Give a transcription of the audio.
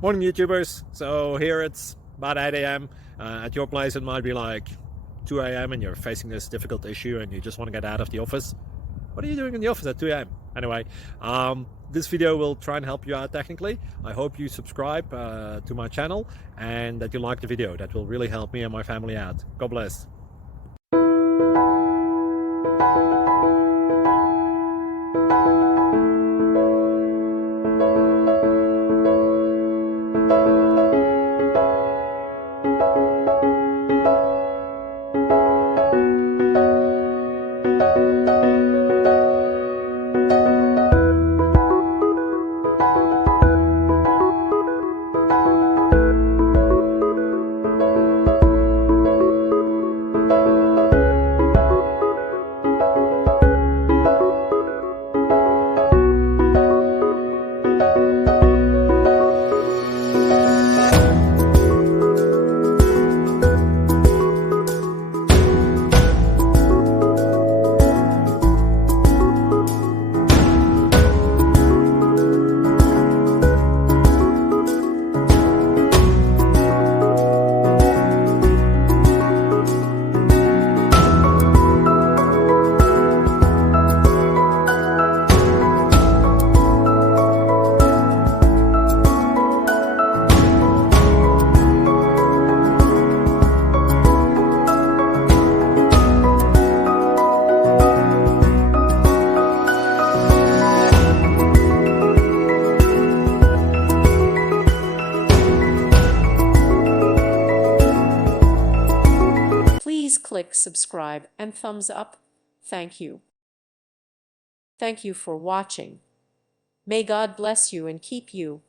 Morning, YouTubers. So here it's about 8 a.m. At your place, it might be like 2 a.m. and you're facing this difficult issue and you just want to get out of the office. What are you doing in the office at 2 a.m.? Anyway, this video will try and help you out technically. I hope you subscribe to my channel and that you like the video. That will really help me and my family out. God bless. Please click subscribe and thumbs up. Thank you. Thank you for watching. May God bless you and keep you.